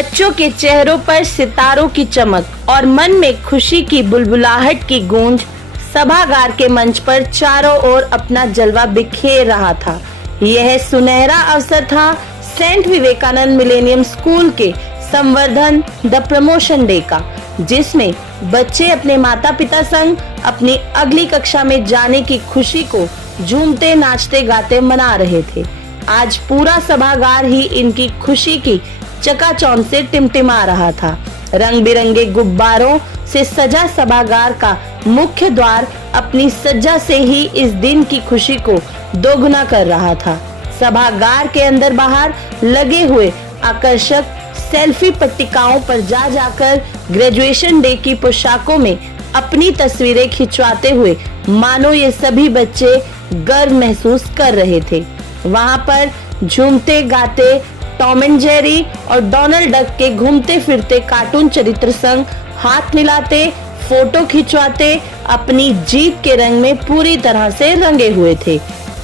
बच्चों के चेहरों पर सितारों की चमक और मन में खुशी की बुलबुलाहट की गूंज सभागार के मंच पर चारों ओर अपना जलवा बिखेर रहा था। यह सुनहरा अवसर था सेंट विवेकानंद मिलेनियम स्कूल के संवर्धन द प्रमोशन डे का, जिसमें बच्चे अपने माता पिता संग अपनी अगली कक्षा में जाने की खुशी को झूमते नाचते गाते मना रहे थे। आज पूरा सभागार ही इनकी खुशी की चकाचौंध से टिमटिमा रहा था। रंग बिरंगे गुब्बारों से सजा सभागार का मुख्य द्वार अपनी सज्जा से ही इस दिन की खुशी को दोगुना कर रहा था। सभागार के अंदर बाहर लगे हुए आकर्षक सेल्फी पट्टिकाओं पर जा जाकर ग्रेजुएशन डे की पोशाकों में अपनी तस्वीरें खिंचवाते हुए मानो ये सभी बच्चे गर्व महसूस कर रहे थे। वहां पर झूमते गाते टॉम एंड जेरी और डोनाल्ड डक के घूमते फिरते कार्टून चरित्र संग हाथ मिलाते फोटो खिंचवाते अपनी जीत के रंग में पूरी तरह से रंगे हुए थे।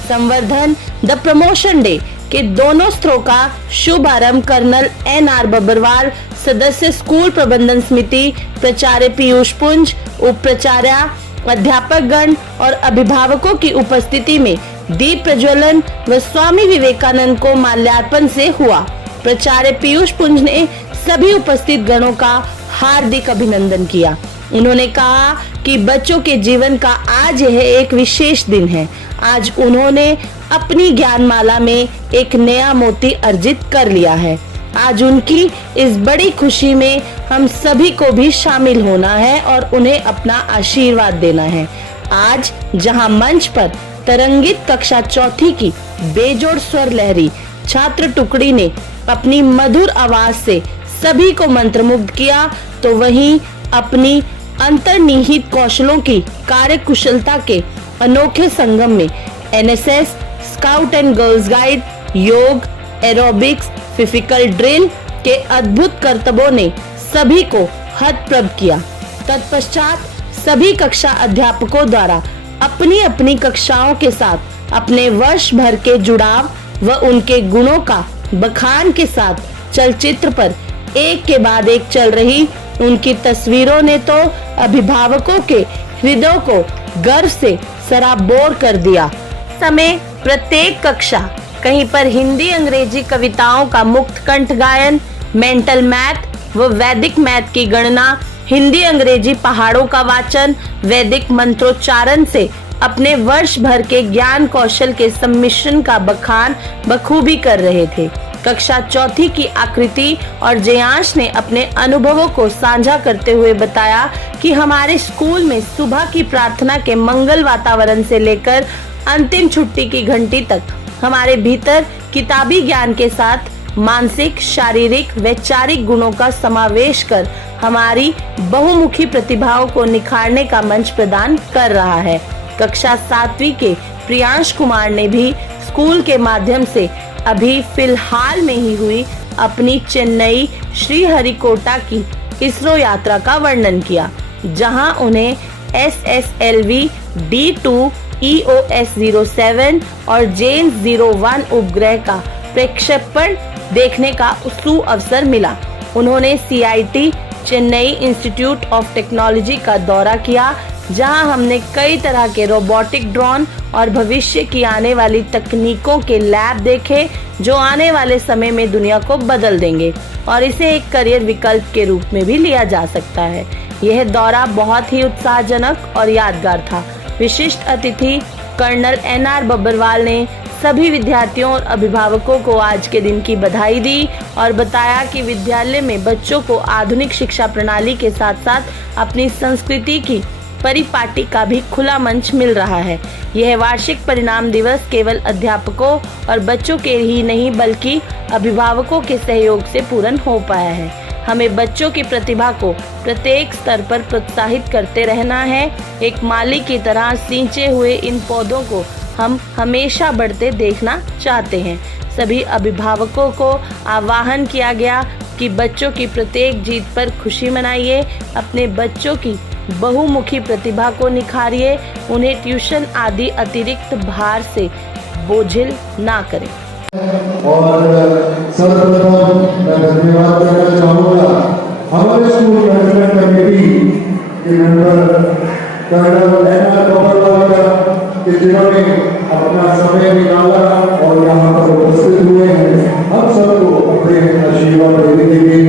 संवर्धन द प्रमोशन डे के दोनों सत्रों का शुभारंभ कर्नल NR बब्बरवाल, सदस्य स्कूल प्रबंधन समिति, प्राचार्य पीयूष पुंज, उप प्राचार्य, अध्यापक गण और अभिभावकों की उपस्थिति में दीप प्रज्वलन व स्वामी विवेकानंद को माल्यार्पण से हुआ। प्राचार्य पीयूष पुंज ने सभी उपस्थित गणों का हार्दिक अभिनंदन किया। उन्होंने कहा कि बच्चों के जीवन का आज यह एक विशेष दिन है। आज उन्होंने अपनी ज्ञानमाला में एक नया मोती अर्जित कर लिया है। आज उनकी इस बड़ी खुशी में हम सभी को भी शामिल होना है और उन्हें अपना आशीर्वाद देना है। आज जहां मंच पर तरंगित कक्षा चौथी की बेजोड़ स्वर लहरी छात्र टुकड़ी ने अपनी मधुर आवाज से सभी को मंत्रमुग्ध किया, तो वहीं अपनी अंतर्निहित कौशलों की कार्यकुशलता के अनोखे संगम में NSS, scout and girls guide, योग, एरोबिक्स, फिजिकल ड्रिल के अद्भुत करतबों ने सभी को हतप्रभ किया। तत्पश्चात सभी कक्षा अध्यापकों द्वारा अपनी अपनी कक्षाओं के साथ अपने वर्ष भर के जुड़ाव व उनके गुणों का बखान के साथ चलचित्र पर एक के बाद एक चल रही उनकी तस्वीरों ने तो अभिभावकों के हृदयों को गर्व से सराबोर कर दिया। समय प्रत्येक कक्षा कहीं पर हिंदी अंग्रेजी कविताओं का मुक्त कंठ गायन, मेंटल मैथ व वैदिक मैथ की गणना, हिंदी अंग्रेजी पहाड़ों का वाचन, वैदिक मंत्रोच्चारण से अपने वर्ष भर के ज्ञान कौशल के सम्मिश्रण का बखान बखूबी कर रहे थे। कक्षा चौथी की आकृति और जयांश ने अपने अनुभवों को साझा करते हुए बताया कि हमारे स्कूल में सुबह की प्रार्थना के मंगल वातावरण से लेकर अंतिम छुट्टी की घंटी तक हमारे भीतर किताबी ज्ञान के साथ मानसिक, शारीरिक, वैचारिक गुणों का समावेश कर हमारी बहुमुखी प्रतिभाओं को निखारने का मंच प्रदान कर रहा है। कक्षा 7वीं के प्रियांश कुमार ने भी स्कूल के माध्यम से अभी फिलहाल में ही हुई अपनी चेन्नई श्रीहरिकोटा की इसरो यात्रा का वर्णन किया, जहां उन्हें SSLV D2 EOS-07 और JANS-01 उपग्रह का प्रक्षेपण देखने का सुअवसर मिला। उन्होंने CIT Chennai institute of technology का दौरा किया, जहां हमने कई तरह के रोबोटिक ड्रोन और भविष्य की आने वाली तकनीकों के लैब देखे, जो आने वाले समय में दुनिया को बदल देंगे और इसे एक करियर विकल्प के रूप में भी लिया जा सकता है। यह दौरा बहुत ही उत्साहजनक और यादगार था। विशिष्ट अतिथि कर्नल NR बब्बरवाल ने सभी विद्यार्थियों और अभिभावकों को आज के दिन की बधाई दी और बताया कि विद्यालय में बच्चों को आधुनिक शिक्षा प्रणाली के साथ साथ अपनी संस्कृति की परिपाटी का भी खुला मंच मिल रहा है। यह वार्षिक परिणाम दिवस केवल अध्यापकों और बच्चों के ही नहीं बल्कि अभिभावकों के सहयोग से पूर्ण हो पाया है। हमें बच्चों की प्रतिभा को प्रत्येक स्तर पर प्रोत्साहित करते रहना है। एक माली की तरह सींचे हुए इन पौधों को हम हमेशा बढ़ते देखना चाहते हैं। सभी अभिभावकों को आह्वान किया गया कि बच्चों की प्रत्येक जीत पर खुशी मनाइए, अपने बच्चों की बहुमुखी प्रतिभा को निखारिए, उन्हें ट्यूशन आदि अतिरिक्त भार से बोझिल ना करें। और सर्वप्रथम मैं धन्यवाद करना चाहूँगा हमारे स्कूल मैनेजमेंट कमेटी के मेंबर कर्नल एना कपड़वाल के जिन्होंने अपना समय निकाला और यहाँ पर उपस्थित हुए हैं हम सबको अपने आशीर्वाद देने के लिए।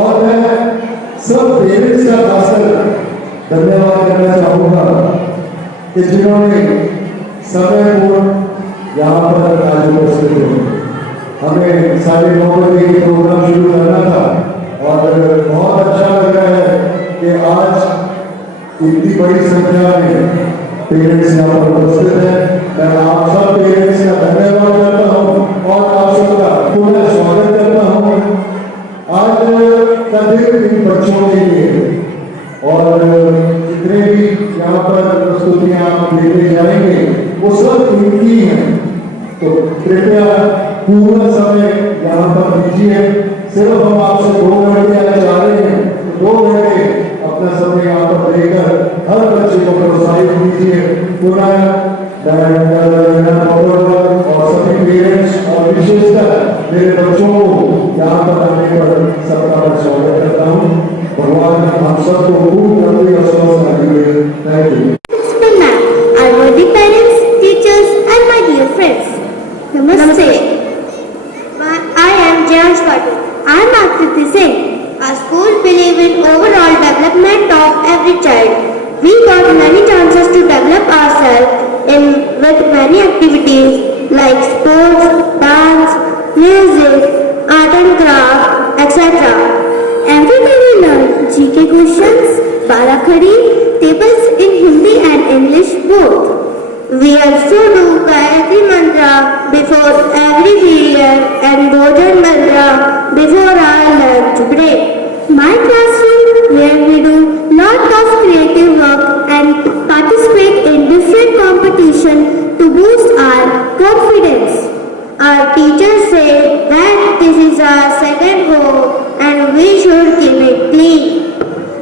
और मैं सब पेरेंट्स का खासकर धन्यवाद करना चाहूँगा कि जिन्होंने समय पूर्ण यहाँ पर आज उपस्थित हुए। हमें 9:30 बजे प्रोग्राम शुरू करना था और बहुत अच्छा लग रहा है कि आज इतनी बड़ी संख्या में पेरेंट्स यहाँ पर उपस्थित हैं। मैं आप सब पेरेंट्स का धन्यवाद करता हूँ और आप सबका पूरा स्वागत करता हूँ आज का दिन इन बच्चों के लिए। और जितने भी यहाँ पर प्रस्तुतियाँ देखे जाएंगे वो सब इनकी हैं, तो कृपया पूरा समय यहाँ पर दीजिए। सिर्फ हम आपसे 2 घंटे आने जा रहे हैं, 2 घंटे अपना समय यहाँ पर देकर हर बच्चे को प्रोत्साहित कीजिए। पूरा और सभी पेरेंट्स और विशेषकर मेरे बच्चों को यहाँ पर आने पर सबका मैं स्वागत करता हूँ। भगवान हम सबको खूब लंबी और स्वस्थ रखिए। Thank you. Our worthy parents, teachers, and my dear friends. Namaste. I am Jayansh Patil. I am Akriti Singh. Our school believes in overall development of every child. We got many chances to develop ourselves with many activities like sports, dance, music, art and craft, etc. Every day we learn GK questions, Barakhari, tables in Hindi and English both. We also do Gayatri Mantra before every period and Bhojan Mantra before our lunch break. My classroom where we do lot of creative work and participate in different competition to boost our confidence. Our teachers say that this is our second home and we should keep it clean.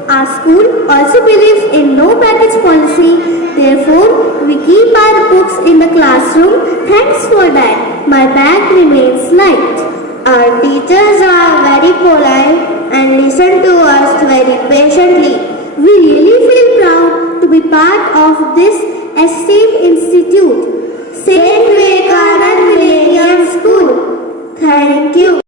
Our school also believes in no baggage policy, therefore we keep our books in the classroom. Thanks for that. My bag remains light. Our teachers are very polite and listen to us very patiently. We really feel proud to be part of this esteemed institute, Saint Vivekananda Millennium School. Thank you.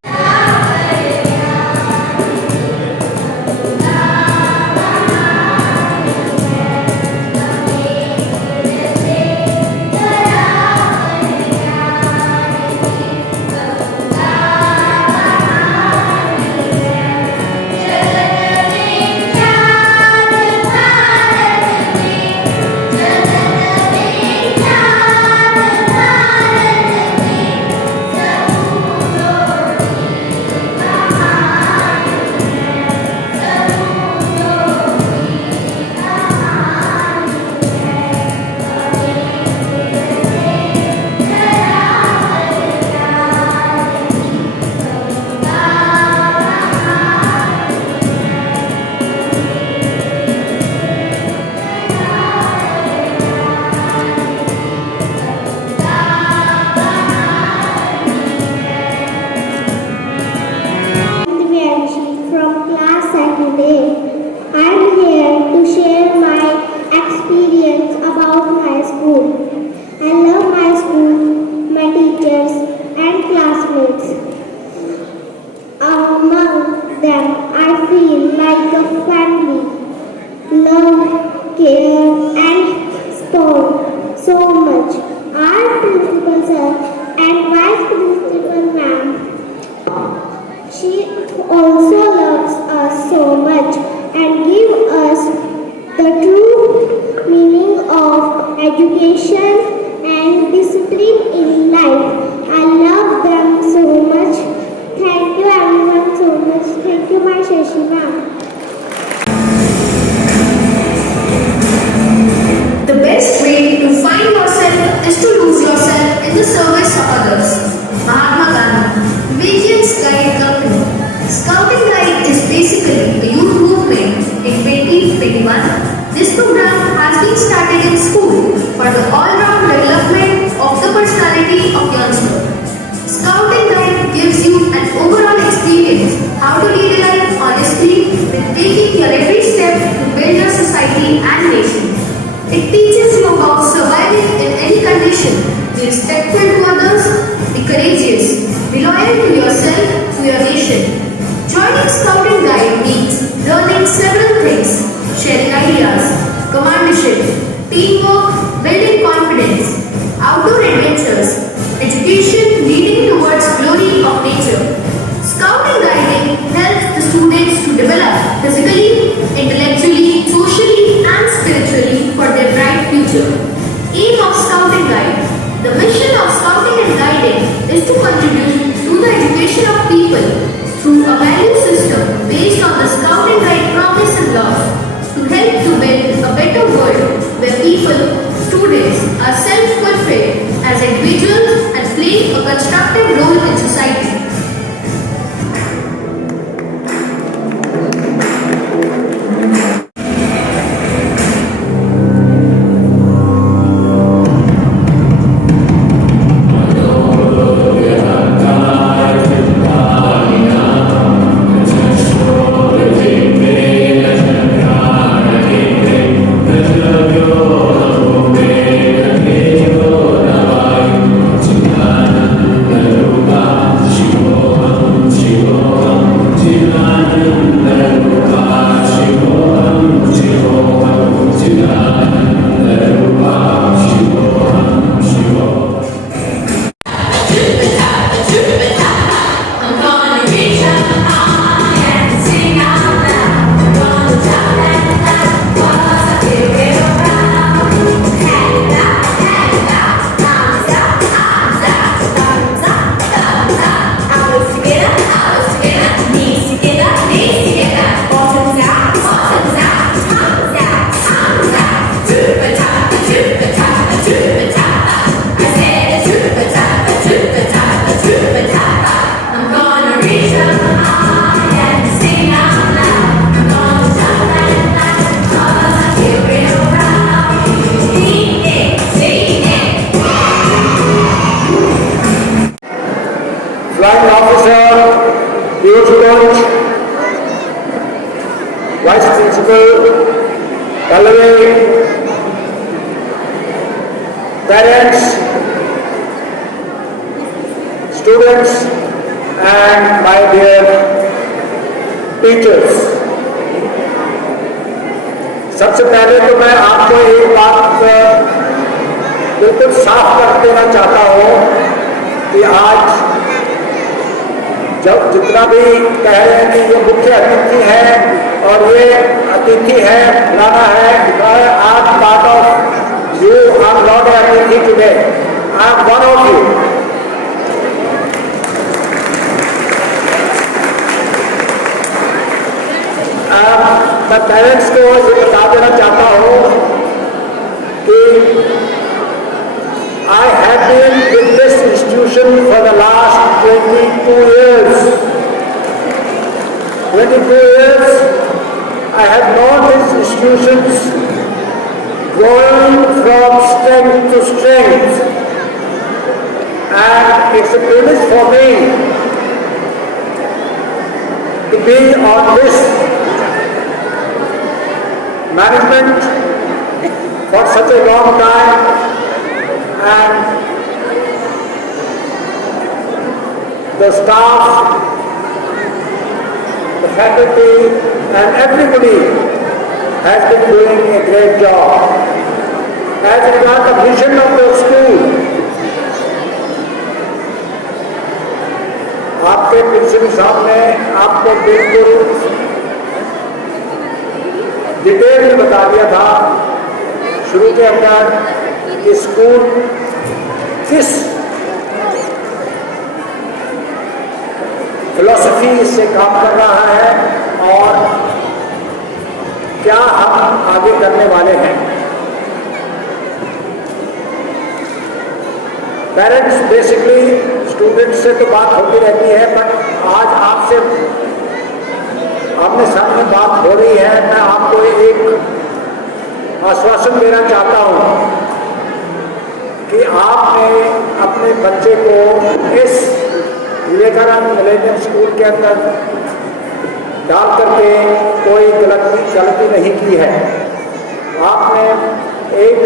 This program has been started in school for the all-round development of the personality of young taking your every step to build your society and nation. It teaches you about surviving in any condition, be respectful to others, be courageous, be loyal to yourself, to your nation. Joining Scout and Guide means learning several things, sharing ideas, companionship, teamwork, building confidence, outdoor adventures, education leading towards glory of nature. Scout and Guiding helps the students to develop physically, intellectually, socially and spiritually for their bright future. Aim of Scout and Guide. The mission of Scouting and Guiding is to contribute to the education of people through a value system based on the Scout and Guide promise and laws to help to build a better world where people, students are self-fulfilled as individuals and play a constructive role in society. Flying officer, youth coach, vice principal, Pallavi, parents, students, and my dear teachers. सबसे पहले तो मैं आपको एक बात बिल्कुल साफ कर देना चाहता हूं कि आज जब जितना भी कह रहे हैं कि ये मुख्य अतिथि है और ये अतिथि है फलाना है, आज part of you are not a अतिथि today, I am one of you. मैं पेरेंट्स को ये बता देना चाहता हूँ कि I have been with this institution for the last 22 years. 22 years, I have known these institutions growing from strength to strength. And it's a privilege for me to be on this management for such a long time. And the staff, the faculty and everybody has been doing a great job. As regards the vision of the school, आपके principal साहब ने आपको बिल्कुल detail में बता दिया था शुरू के अंदर कि स्कूल किस फिलॉसफी से काम कर रहा है और क्या हम आगे करने वाले हैं. पेरेंट्स बेसिकली स्टूडेंट्स से तो बात होती रहती है, बट आज आपसे आमने सामने बात हो रही है. मैं आपको एक आश्वासन देना चाहता हूं कि आपने अपने बच्चे को इस विवेकानंद मिलेनियम स्कूल के अंदर डाल करके कोई गलती नहीं की है। आपने एक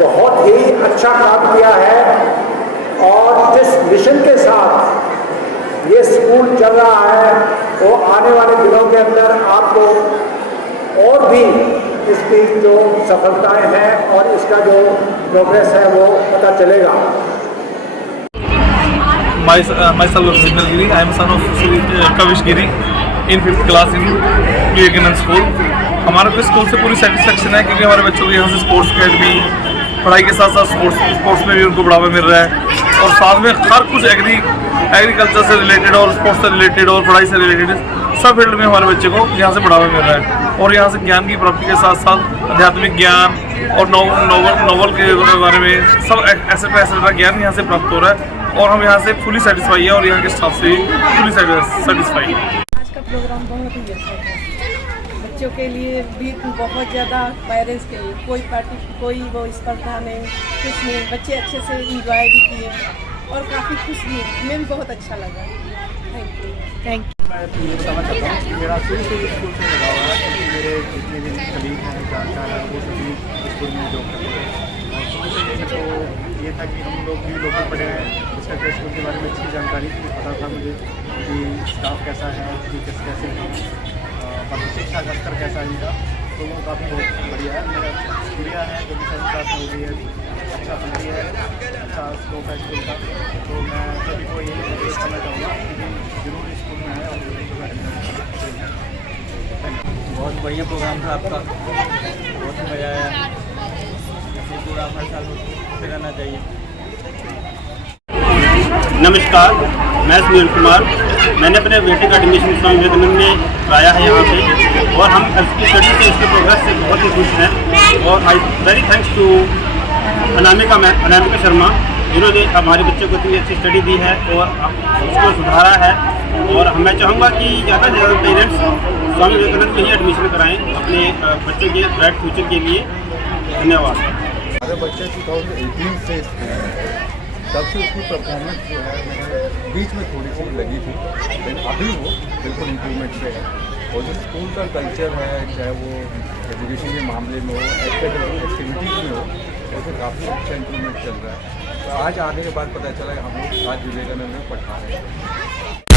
बहुत ही अच्छा काम किया है और जिस मिशन के साथ ये स्कूल चल रहा है वो आने वाले दिनों के अंदर आपको और भी इसकी जो सफलताएं हैं और इसका जो प्रोग्रेस है वो पता चलेगा। Myself Signal Giri. I am son of Kavish Giri in 5th class in Vivekanand School. हमारे को स्कूल से पूरी सेटिस्फेक्शन है क्योंकि हमारे बच्चों को यहाँ से स्पोर्ट्स अकेडमी, पढ़ाई के साथ साथ स्पोर्ट्स में भी उनको बढ़ावा मिल रहा है और साथ में हर कुछ एग्रीकल्चर से रिलेटेड और स्पोर्ट्स से रिलेटेड और पढ़ाई से रिलेटेड सब फील्ड में हमारे बच्चे को यहाँ से बढ़ावा मिल रहा है। और यहाँ से ज्ञान की प्राप्ति के साथ साथ आध्यात्मिक ज्ञान और नॉवल के बारे में सब ऐसा ज्ञान यहाँ से प्राप्त हो रहा है और हम यहाँ से फुली सेटिस्फाई है और यहाँ के स्टाफ से फुली सेटिस्फाई है। आज का प्रोग्राम बहुत ही अच्छा था, बच्चों के लिए भी बहुत ज़्यादा, पेरेंट्स के लिए कोई पार्टी कोई वो स्पर्धा नहीं, कुछ नहीं, बच्चे अच्छे से इंजॉय भी किए और काफ़ी खुश भी, हमें भी बहुत अच्छा लगा। Thank you. मैं ये बताना चाहता हूँ कि मेरा शुरू से स्कूल से लगा हुआ है क्योंकि मेरे जितने भी कलीग हैं जानकार हैं वो सभी स्कूल में जॉब करते हैं और शुरू से यही तो ये था कि हम लोग भी लोकल पढ़े हैं, इसका के स्कूल के बारे में अच्छी जानकारी पता था मुझे कि स्टाफ कैसा है, टीचर्स कैसे हैं, बाकी शिक्षा का स्तर कैसा है इनका, तो वो काफ़ी बहुत बढ़िया है। मेरा गुड़िया है जो कि 7th क्लास में हो गई है, अच्छा पढ़ रही है, अच्छा स्कोप है स्कूल का, तो मैं सभी को यही रिक्वेस्ट करना चाहूँगा कि जरूर स्कूल में आए और बहुत बढ़िया प्रोग्राम था आपका, बहुत ही मज़ा आया। ये प्रोग्राम हर साल होते रहना चाहिए। नमस्कार, मैं सुनील कुमार। मैंने अपने बेटे का एडमिशन स्वामी विवेकानंद में कराया है यहाँ पे और हम इसकी स्टडी से इसके प्रोग्रेस से बहुत ही खुश हैं और I very thanks to Anamika Sharma जिन्होंने हमारे बच्चे को इतनी अच्छी स्टडी दी है और उसको सुधारा है। और मैं चाहूँगा कि ज़्यादा से ज़्यादा पेरेंट्स स्वामी विवेकानंद में ही एडमिशन कराएँ अपने बच्चों के ब्राइट फ्यूचर के लिए। धन्यवाद। हमारे बच्चे 2018 से तब से उसकी परफॉर्मेंस जो है मैंने बीच में थोड़ी सी लगी थी, लेकिन अभी वो बिल्कुल इम्प्रूवमेंट पे है। और जो स्कूल का कल्चर है, चाहे वो एजुकेशन के मामले में हो, एक्टिविटीज़ में हो, उसमें काफ़ी अच्छा इम्प्रूवमेंट चल रहा है। तो आज आने के बाद पता चला कि हम लोग आज विवेकानंद में पढ़ा रहे हैं।